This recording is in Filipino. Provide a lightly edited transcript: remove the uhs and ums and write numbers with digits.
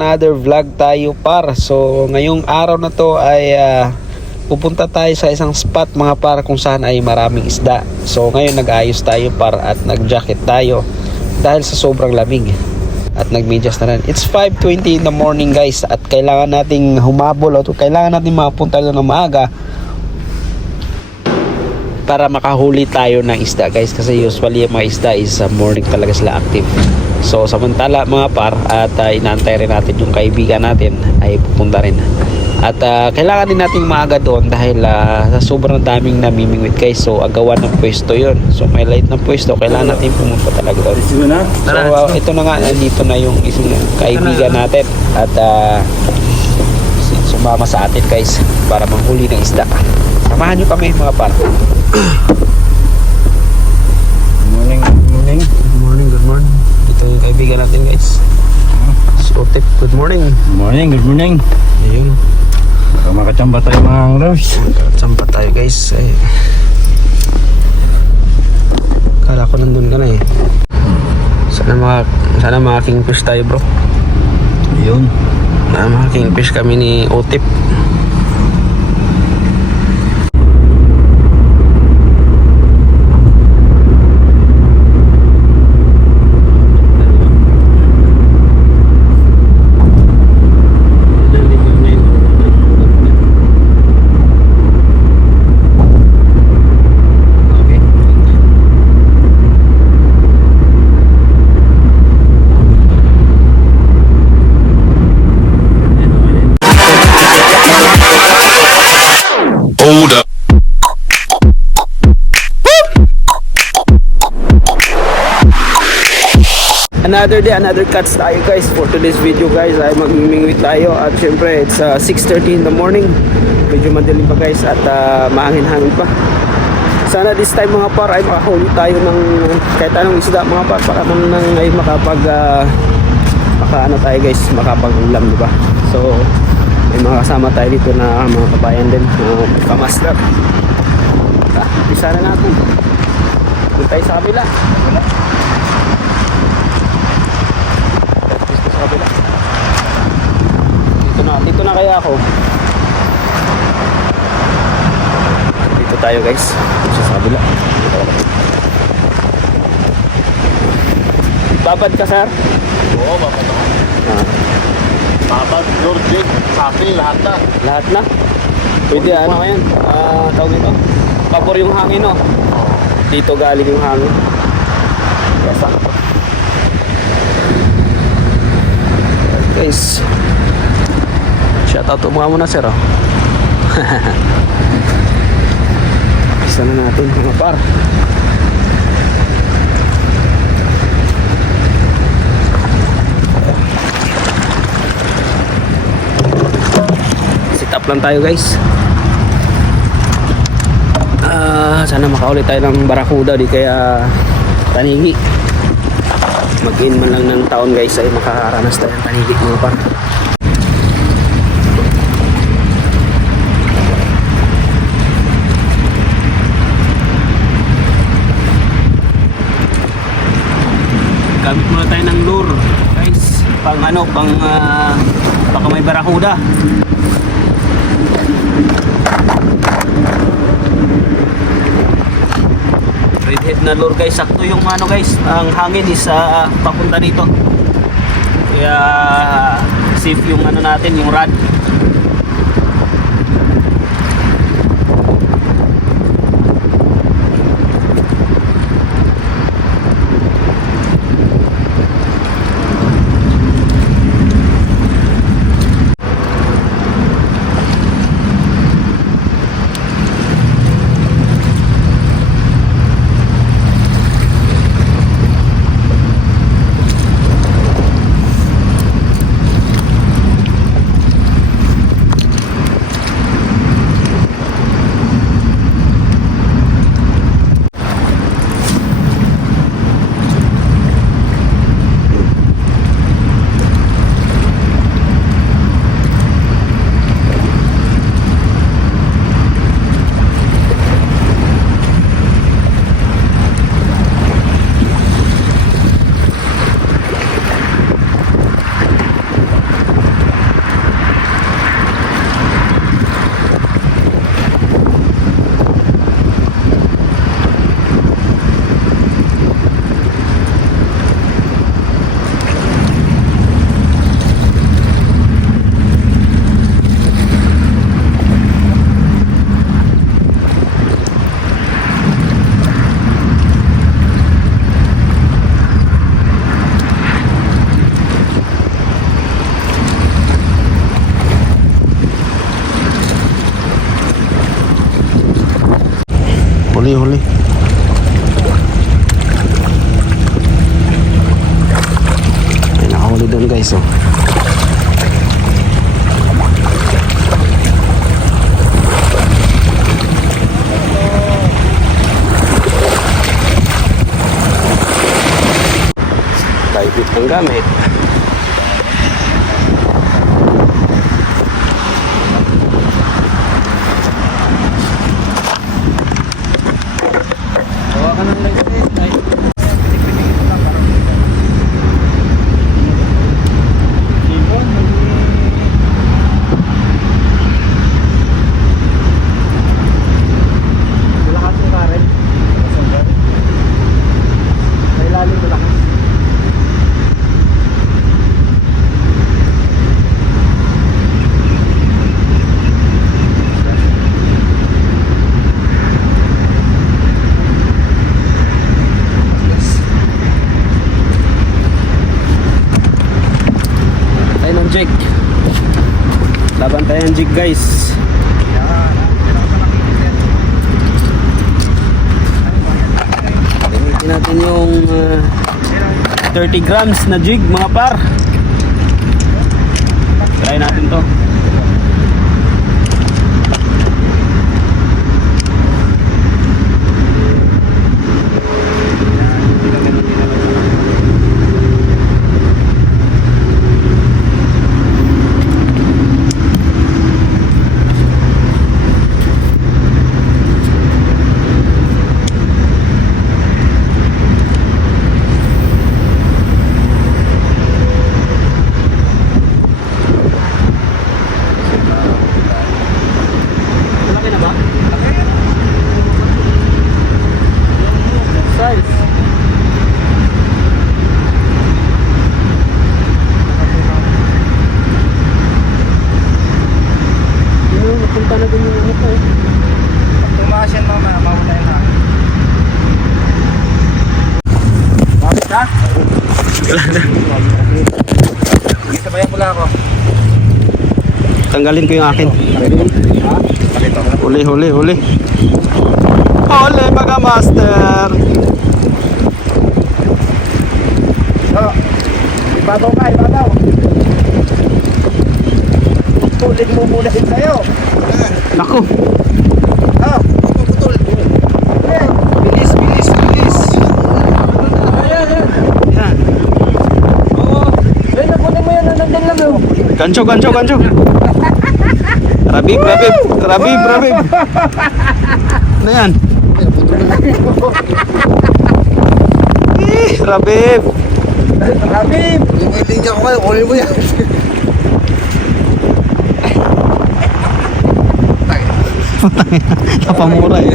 Another vlog tayo par. So ngayong araw na to ay pupunta tayo sa isang spot mga par kung saan ay maraming isda. So ngayon nag-ayos tayo par at nag-jacket tayo dahil sa sobrang lamig. At nag-medyas na rin. It's 5:20 in the morning guys. At kailangan nating humabol o kailangan nating mapunta doon ng maaga para makahuli tayo ng isda guys. Kasi usually yung mga isda is morning talaga sila active. So samantala mga par at inaantay rin natin yung kaibigan natin ay pupunta rin. At kailangan din nating maaga doon dahil sa sobrang daming namimingwit guys. So agawan ng pwesto yun. So may light ng pwesto, kailangan natin pumunta talaga doon. So ito na nga, nandito na yung isang kaibigan natin. At sumama sa atin guys para manghuli ng isda. Samahan nyo kami mga par. Good morning. Good morning. Ito yung kaibigan natin guys. Sotip, good morning. Good morning. Ayun. Baka makachamba tayo mga anglers. Sampa tayo guys. Ay. Kala ko nandun ka na eh. Sana mga kingfish tayo bro. Ayun. Mga kingfish kami ni Otip. Hold up. Another day, another cuts tayo guys. For today's video guys ay magmimingwit tayo. At syempre it's 6:30 in the morning. Medyo madilim pa guys. At mahangin-hangin pa. Sana this time mga par ay makahuli tayo ng kahit anong isda mga par. Para nang ay makapag makaano tayo guys, makapag-ulam diba. So may mga kasama tayo dito na mga kabayan din, kamaster. Isa na natin. Doon tayo sa kabila. Sa kabila. Dito na kaya ako. Dito tayo guys. Dito sa kabila. Babad ka sir? Oo, babad ako. Babad, George, sapi, lahat na. Lahat na? Pwede ano yan? Tawag ito? Pabor yung hangin no? Dito galing yung hangin. Yes, guys. Shoutout to mga muna sir oh. Isa na natin mga par. Up lang tayo guys. Sana makaulit tayo ng barakuda di kaya tanigi. Mag-in man lang ng taon guys ay makakaranas tayo ng tanigi mga par. Gamit muna tayo ng lure guys. Pang baka may barakuda. Redhead na lure guys. Sakto yung guys, ang hangin is papunta dito. Kaya safe yung natin, yung rod. Huli, huli. Ay, nakahuli doon guys, oh. Taibit ang gamit. Gawa ka ng light ay. Malakas yung karen. May lalim malakas. Tayo ng jig. Laban tayo ng jig guys. Gamitin natin yung 30 grams na jig mga par. Try natin to. Malaki na ba? Size. Yun, napunta na din yung ano ko. Tumakas yan mama, mawala na. Bakit ha? Sabayan pula ako. Tanggalin ko yung akin. Huli, huli, huli. Huli mga master. Oh, ibabaw ka, ibabaw. Tulig mo muna din sa'yo. Naku. Oh, puputol. Bilis, bilis, bilis. Yan. Oo. Ay, nakunin mo yan, nandyan lang yun. Gancho, gancho, gancho. Rabib, rabib. Rabib, rabib. Ano yan? Rabib. Habib! Yung linya ko kayo, kunin mo yan. Kapamura eh.